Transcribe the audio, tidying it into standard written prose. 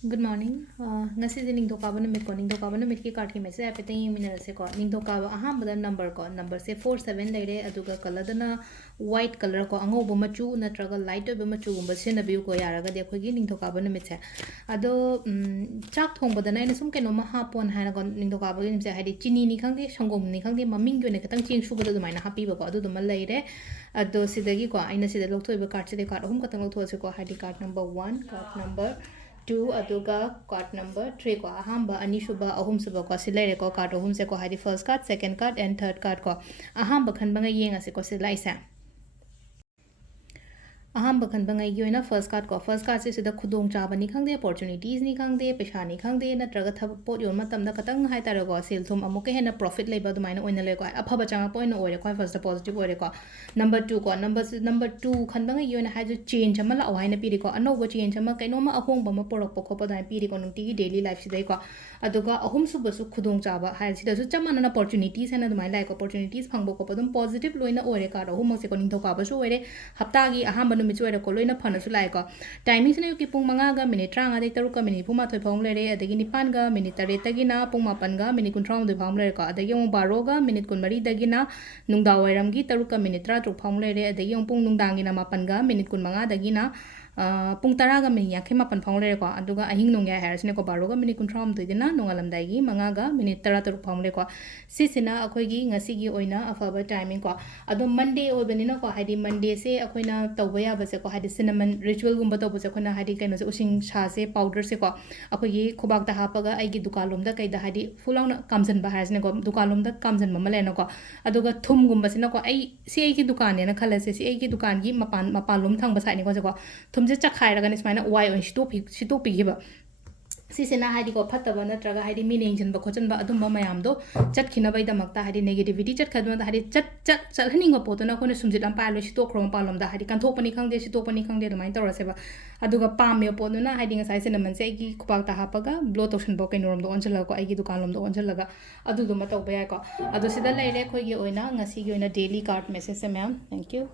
Good morning. Ngasi din ning dokaba numit ko ning dokaba numit ki card ki message ape teng minera se ko ning dokaba aham bada number se 47 leire aduga color dana white color ko ango bo machu natraga light bo machu gumba se na biu ko yaraga de khoi gi ning dokaba numit se ado chak thong bada na ina sum ke no ma ha pon ha na ko ning dokaba gi nimse haidi chini ni khangde sangom ni khangde maming gyo ne katang ching su bada dumai na happy ba ko adu dum leire ado sidagi ko aina sida lok thoi ba card se de card ahum katang lok thoi se ko haidi card number 1 card number 2 अदुगा card number 3 को अहम अनीसुब अहम सुब को सिलेरे को card अहम से को Hadi first card second card and third card को अहम खनबंग येंग से को सिलाइसा अहम खनबंग फर्स्ट कार्ड से खुदों चाबनी खादे अपॉर्चुनिटीज नि खादे पैसा नि खादे नत्रग थब पोट योन खतंग हाइतारगो सेल थुम अमुक हेन प्रॉफिट लेबा दुमाइना ओइना लेको अफब चांगप ओइना ओइरे को फर्स्ट पॉजिटिव ओइरे को नंबर 2 को नंबर 2 खनबंग योन हाइजु चेंज अमा लाओ हाइना पीरिको अनोबो चेंज अमा कैनोमा अहोंग बमा पोरक पोखो पदाइ पीरिको नुटी डेली लाइफ सिदै को अदुगा अहुम सुबसु खुदों चाबा हाइ सिदसु चमन अपॉर्चुनिटीज हेन दुमाइ लाइक अपॉर्चुनिटीज फंगबो को पदम पॉजिटिव लोइना ओइरे कार्ड अहुम से को निंथो काबसु ओइरे हप्ता की अहम नुमित ओइरे को लोइना फनसु लाइको टाइमिंग से युकी पुंग मंगा मिनिट 30 दे तरुक मिनिट 30 फौम लेरे अदगी निपान गा मिनिट 3 तगिना पुंग 9 गा मिनिट 30 फौम लेरे को अदगी उंग 12 गा मिनिट 24 दगिना नुंगदा वैरम गी तरुक मिनिट 30 फौम लेरे अदगी उंग पुंग नुंगदांगिना 9 गा मिनिट 15 दगिना पुंग 10 गा मिनिट 58 फौम लेरे को अदुगा अहिंग नुंगे हायरसने को 12 गा मिनिट 30 दिना नोंगालमदागी मंगा गा मिनिट 13 फौम लेरे को सिसिना अखोइगी ngasi gi oina afaba timing ko ado monday obenina ko haidi monday se akoina tawba ya base ko haidi cinnamon ritual gumba to base akoina haidi kaino se using sha se powder se ko akoigi khobak ta hapaga aigi dukalom da kai da haidi fulong kamjan ba hasne ko dukalom da kamjan mamale na ko aduga thum gumba se na ko ai se ai ki dukan ne na khala se ai ki dukan gi mapan lom thang ba sai ni ko se ko thum je chakhai ra ga ni smaina wai on shito pi gi ba सिसेना हाइदी को फतब नत्रगा हाइदी meaning जनब खोचनब अदुम मयाम दो चटखिनबई दमकता हाइदी negativity चटखदम हाइदी चलहनिंग पोतोना कोने सुमजित अम पालो सितोख्रो पालम दा हाइदी कंथोपनी खंगदे सितोपनी खंगदे दमाइन तौरसेबा अदुगा पामे पोतोना हाइदी ngasai cinnamon से की खुपाक ता हापगा blow तोशन बो कैनोरम दो ओनचलगा को आइगी दुकान लम दो ओनचलगा अदुदुमा तौबा याय को अदु सिदा लेरे खोइगी ओइना ngasi gi oina daily card message से मैम थैंक यू